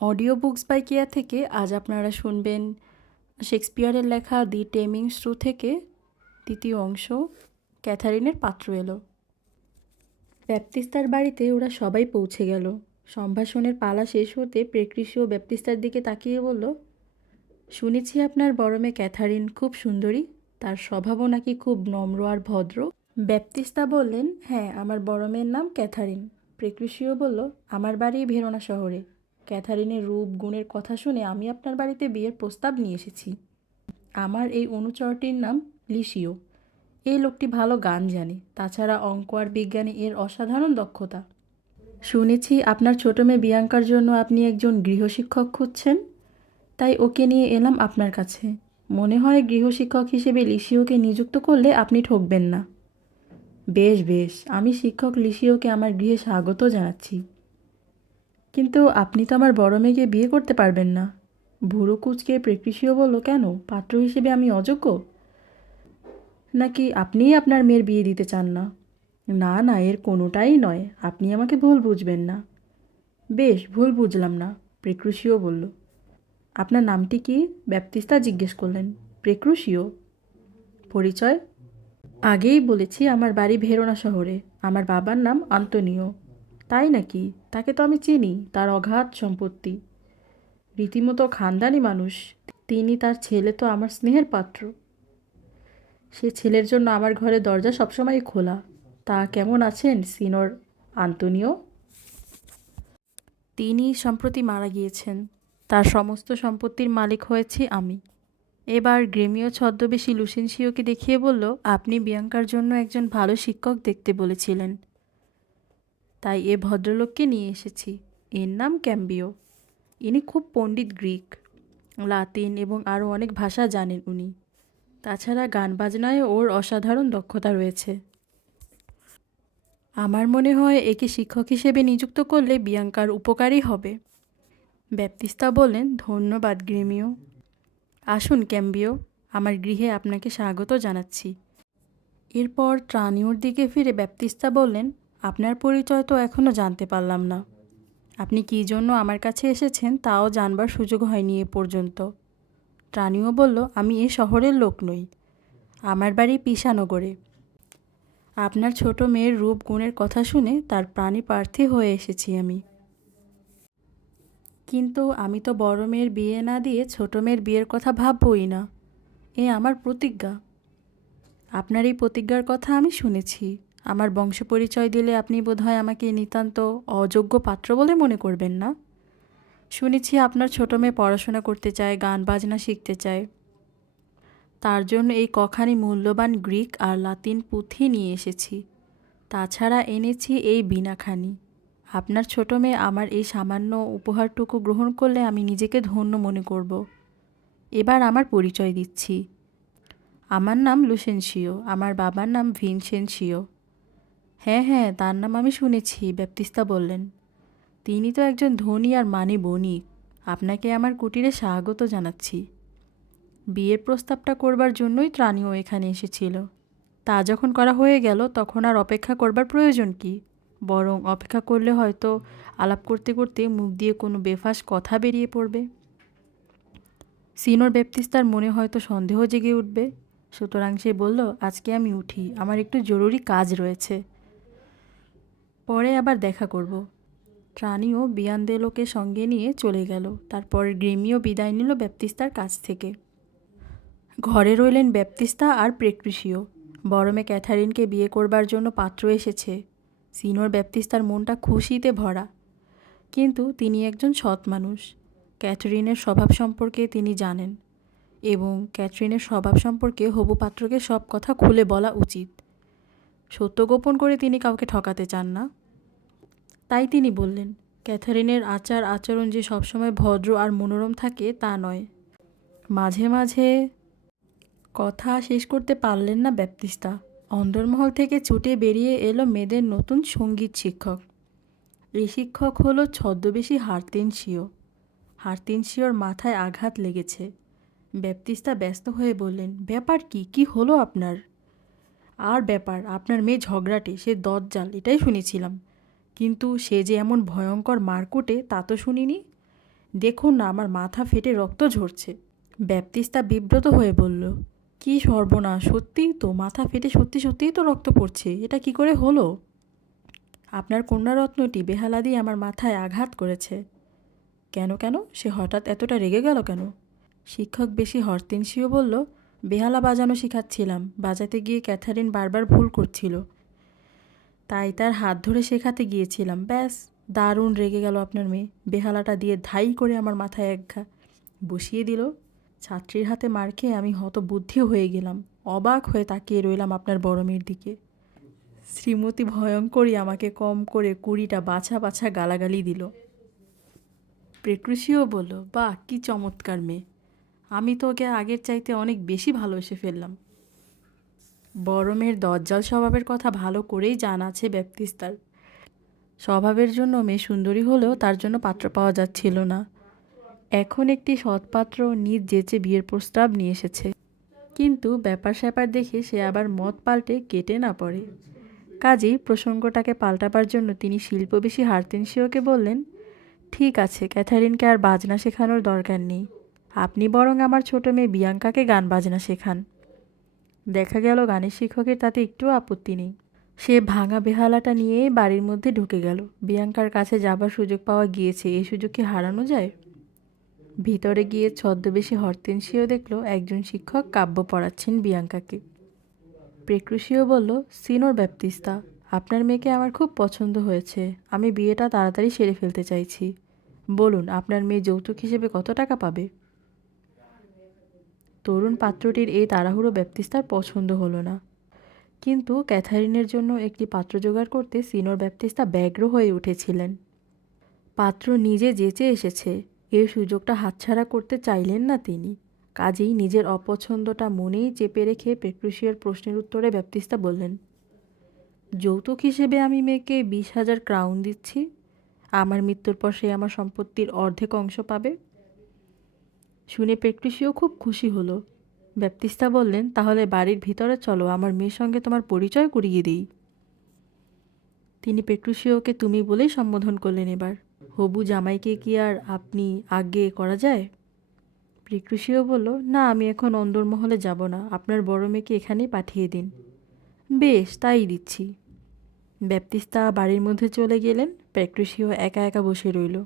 Audio books by কেয়া থেকে আজ আপনারা শুনবেন শেক্সপিয়ারের লেখা দি টেমিং শ্রু থেকে দ্বিতীয় অংশ, ক্যাথারিনের পাত্র এলো। ব্যাপ্তিস্তার বাড়িতে ওরা সবাই পৌঁছে গেল। সম্ভাষণের পালা শেষ হতে প্রেক্রিসিও ব্যাপ্তিস্তার দিকে তাকিয়ে বলল, শুনেছি আপনার বড় মেয়ে ক্যাথারিন খুব সুন্দরী, তার স্বভাবও নাকি খুব নম্র আর ভদ্র। ব্যাপ্তিস্তা বললেন, হ্যাঁ, আমার বড় মেয়ের নাম ক্যাথারিন। প্রেক্রিসিও বলল, আমার বাড়ি ভেরোনা শহরে। ক্যাথারিনের রূপ গুণের কথা শুনে আমি আপনার বাড়িতে বিয়ের প্রস্তাব নিয়ে এসেছি। আমার এই অনুচরটির নাম লিসিও। এই লোকটি ভালো গান জানে, তাছাড়া অঙ্ক আর বিজ্ঞানে এর অসাধারণ দক্ষতা। শুনেছি আপনার ছোট মেয়ে বিয়াঙ্কার জন্য আপনি একজন গৃহশিক্ষক খুঁজছেন, তাই ওকে নিয়ে এলাম আপনার কাছে। মনে হয় গৃহশিক্ষক হিসেবে লিসিওকে নিযুক্ত করলে আপনি ঠকবেন না। বেশ বেশ, আমি শিক্ষক লিসিওকে আমার গৃহে স্বাগত জানাচ্ছি। কিন্তু আপনি তো আমার বড় মেয়েকে বিয়ে করতে পারবেন না। ভুরু কুঁচকে প্রেক্রিসিও বলল, কেন, পাত্র হিসেবে আমি অযোগ্য? নাকি আপনিই আপনার মেয়ের বিয়ে দিতে চান না? না না, এর কোনোটাই নয়, আপনি আমাকে ভুল বুঝবেন না। বেশ, ভুল বুঝলাম না, প্রেক্রুশিও বলল। আপনার নামটি কি? ব্যাপ্তিস্তা জিজ্ঞেস করলেন। প্রেক্রুশিও। পরিচয়? আগেই বলেছি আমার বাড়ি ভেরোনা শহরে। আমার বাবার নাম আন্তোনিও। তাই নাকি? তাকে তো আমি চিনি, তার অগাধ সম্পত্তি। রীতিমতো খানদানি মানুষ। তিনি, তার ছেলে তো আমার স্নেহের পাত্র। সে ছেলের জন্য আমার ঘরের দরজা সবসময় খোলা। তা কেমন আছেন সিনর আন্তোনিও? তিনি সম্প্রতি মারা গিয়েছেন। তার সমস্ত সম্পত্তির মালিক হয়েছি আমি। এবার গ্রেমীয় ছদ্মবেশী লুসেন্সিওকে দেখিয়ে বলল, আপনি বিয়াঙ্কার জন্য একজন ভালো শিক্ষক দেখতে বলেছিলেন, তাই এ ভদ্রলোককে নিয়ে এসেছি। এর নাম ক্যাম্বিও। ইনি খুব পণ্ডিত, গ্রিক, লাতিন এবং আরও অনেক ভাষা জানেন উনি। তাছাড়া গান বাজনায় ওর অসাধারণ দক্ষতা রয়েছে। আমার মনে হয় একে শিক্ষক হিসেবে নিযুক্ত করলে বিয়াঙ্কার উপকারই হবে। ব্যাপ্তিস্তা বললেন, ধন্যবাদ গ্রেমিও। আসুন ক্যাম্বিও, আমার গৃহে আপনাকে স্বাগত জানাচ্ছি। এরপর ট্রানিওর দিকে ফিরে ব্যাপ্তিস্তা বললেন, আপনার পরিচয় তো এখনও জানতে পারলাম না। আপনি কী জন্য আমার কাছে এসেছেন তাও জানবার সুযোগ হয়নি এ পর্যন্ত। ট্রানিও বলল, আমি এ শহরের লোক নই, আমার বাড়ি পিসানগরে। আপনার ছোট মেয়ের রূপ গুণের কথা শুনে তার প্রাণী প্রার্থী হয়ে এসেছি আমি। কিন্তু আমি তো বড় মেয়ের বিয়ে না দিয়ে ছোট মেয়ের বিয়ের কথা ভাববই না। এ আমার প্রতিজ্ঞা। আপনার এই প্রতিজ্ঞার কথা আমি শুনেছি। আমার বংশ পরিচয় দিলে আপনি বোধহয় আমাকে নিতান্ত অযোগ্য পাত্র বলে মনে করবেন না। শুনেছি আপনার ছোট মেয়ে পড়াশোনা করতে চায়, গান বাজনা শিখতে চায়। তার জন্য এই কখানি মূল্যবান গ্রিক আর লাতিন পুঁথি নিয়ে এসেছি। তাছাড়া এনেছি এই বীণাখানি। আপনার ছোট মেয়ে আমার এই সামান্য উপহারটুকু গ্রহণ করলে আমি নিজেকে ধন্য মনে করব। এবার আমার পরিচয় দিচ্ছি। আমার নাম লুসেন্সিও, আমার বাবার নাম ভিনসেনসিও। হ্যাঁ হ্যাঁ, তার নাম আমি শুনেছি, ব্যাপ্তিস্তা বললেন। তিনি তো একজন ধনী আর মানি বণিক। আপনাকে আমার কুটিরে স্বাগত জানাচ্ছি। বিয়ের প্রস্তাবটা করবার জন্যই ত্রাণীও এখানে এসেছিল। তা যখন করা হয়ে গেল তখন আর অপেক্ষা করবার প্রয়োজন কি? বরং অপেক্ষা করলে হয়তো আলাপ করতে করতে মুখ দিয়ে কোনো বেফাঁস কথা বেরিয়ে পড়বে। সিনোর ব্যাপ্তিস্তার মনে হয়তো সন্দেহ জেগে উঠবে। সুতরাং সে বলল, আজকে আমি উঠি, আমার একটু জরুরি কাজ রয়েছে, পরে আবার দেখা করব। ট্রানিও বিয়ান্দেলোকে সঙ্গে নিয়ে চলে গেল। তারপর গ্রেমিও বিদায় নিল ব্যাপ্তিস্তার কাছ থেকে। ঘরে রইলেন ব্যাপ্তিস্তা আর প্রেক্রিসিও। বড় মেয়ে ক্যাথারিনকে বিয়ে করবার জন্য পাত্র এসেছে। সিনোর ব্যাপ্তিস্তার মনটা খুশিতে ভরা। কিন্তু তিনি একজন সৎ মানুষ। ক্যাথরিনের স্বভাব সম্পর্কে তিনি জানেন এবং ক্যাথরিনের স্বভাব সম্পর্কে হবু পাত্রকে সব কথা খুলে বলা উচিত। সত্য গোপন করে তিনি কাউকে ঠকাতে চান না। তাই তিনি বললেন, ক্যাথরিনের আচার আচরণ যে সবসময় ভদ্র আর মনোরম থাকে তা নয়। মাঝে মাঝে কথা শেষ করতে পারলেন না ব্যাপ্তিস্তা। অন্দরমহল থেকে ছুটে বেরিয়ে এলো মেয়েদের নতুন সঙ্গীত শিক্ষক। এই শিক্ষক হলো ছদ্মবেশী হার্তেনসিও। হার্তেনসিওর মাথায় আঘাত লেগেছে। ব্যাপ্তিস্তা ব্যস্ত হয়ে বললেন, ব্যাপার কি, কি হলো আপনার? আর ব্যাপার, আপনার মেয়ে ঝগড়াটে, সে দজ্জাল, এটাই শুনেছিলাম। কিন্তু সে যে এমন ভয়ঙ্কর মারকুটে তা তো শুনিনি। দেখুন না, আমার মাথা ফেটে রক্ত ঝরছে। ব্যাপ্তিস্তা বিব্রত হয়ে বলল, কি সর্বনাশ, সত্যিই তো মাথা ফেটে সত্যিই তো রক্ত পড়ছে, এটা কি করে হলো? আপনার কন্যারত্নটি বেহালা দিয়ে আমার মাথায় আঘাত করেছে। কেন সে হঠাৎ এতটা রেগে গেল কেন? শিক্ষক বেশি হরতেনশীয় বলল, বেহালা বাজানো শেখাচ্ছিলাম, বাজাতে গিয়ে ক্যাথারিন বারবার ভুল করছিল, তাই তার হাত ধরে শেখাতে গিয়েছিলাম, ব্যাস। দারুণ রেগে গেল আপনার মেয়ে, বেহালাটা দিয়ে ধাই করে আমার মাথায় এক ঘা বসিয়ে দিল। ছাত্রীর হাতে মার খেয়ে আমি হতবুদ্ধি হয়ে গেলাম, অবাক হয়ে তাকিয়ে রইলাম আপনার বড় মেয়ের দিকে। শ্রীমতী ভয়ঙ্করী আমাকে কম করে 20টা বাছা বাছা গালাগালি দিল। প্রেক্রুশিও বলল, বাহ, কি চমৎকার মেয়ে, আমি তো ওকে আগের চাইতে অনেক বেশি ভালোবেসে ফেললাম। বড় মেয়ের দজ্জাল স্বভাবের কথা ভালো করেই জানা আছে ব্যাপ্তিস্তার। স্বভাবের জন্য মেয়ে সুন্দরী হলেও তার জন্য পাত্র পাওয়া যাচ্ছিল না। এখন একটি সৎপাত্র নিজ জেচে বিয়ের প্রস্তাব নিয়ে এসেছে, কিন্তু ব্যাপার স্যাপার দেখে সে আবার মত পাল্টে কেটে না পড়ে। কাজেই প্রসঙ্গটাকে পাল্টাবার জন্য তিনি শিল্পবেশী হারতেনশীয়কে বললেন, ঠিক আছে, ক্যাথারিনকে আর বাজনা শেখানোর দরকার নেই, আপনি বরং আমার ছোট মেয়ে বিয়াঙ্কাকে গান বাজনা শেখান। দেখা গেল গানের শিক্ষকের তাতে একটুও আপত্তি নেই। সে ভাঙা বেহালাটা নিয়েই বাড়ির মধ্যে ঢুকে গেল। বিয়াঙ্কার কাছে যাবার সুযোগ পাওয়া গিয়েছে, এই সুযোগ কি হারানো যায়? ভিতরে গিয়ে ছদ্মবেশী হরতেনশীয় দেখল একজন শিক্ষক কাব্য পড়াচ্ছেন বিয়াঙ্কাকে। প্রেক্রুশিও বলল, সিনোর ব্যাপ্তিস্তা, আপনার মেয়েকে আমার খুব পছন্দ হয়েছে, আমি বিয়েটা তাড়াতাড়ি সেরে ফেলতে চাইছি। বলুন, আপনার মেয়ে যৌতুক হিসেবে কত টাকা পাবে? তরুণ পাত্রটির এই তাড়াহুড়ো ব্যাপ্তিস্তার পছন্দ হলো না, কিন্তু ক্যাথারিনের জন্য একটি পাত্র জোগাড় করতে সিনোর ব্যাপ্তিস্তা ব্যগ্র হয়ে উঠেছিলেন। পাত্র নিজে যেচে এসেছে, এর সুযোগটা হাতছাড়া করতে চাইলেন না তিনি। কাজেই নিজের অপছন্দটা মনেই চেপে রেখে প্রেক্রুশিয়ার প্রশ্নের উত্তরে ব্যাপ্তিস্তা বললেন, যৌতুক হিসেবে আমি মেয়েকে 20,000 ক্রাউন দিচ্ছি, আমার মৃত্যুর পর সে আমার সম্পত্তির অর্ধেক অংশ পাবে। শুনে প্রেক্রুশিও খুব খুশি হলো। ব্যাপ্তিস্তা বললেন, তাহলে বাড়ির ভিতরে চলো, আমার মেয়ের সঙ্গে তোমার পরিচয় করিয়ে দিই। তিনি পেট্রুশিওকে তুমি বলেই সম্বোধন করলেন। এবার হবু জামাইকে কি আর আপনি আগে করা যায়? পেট্রুশিও বলল, না, আমি এখন অন্দরমহলে যাব না, আপনার বড় মেয়েকে এখানেই পাঠিয়ে দিন। বেশ, তাই দিচ্ছি। ব্যাপ্তিস্তা বাড়ির মধ্যে চলে গেলেন, পেট্রুশিও একা একা বসে রইল।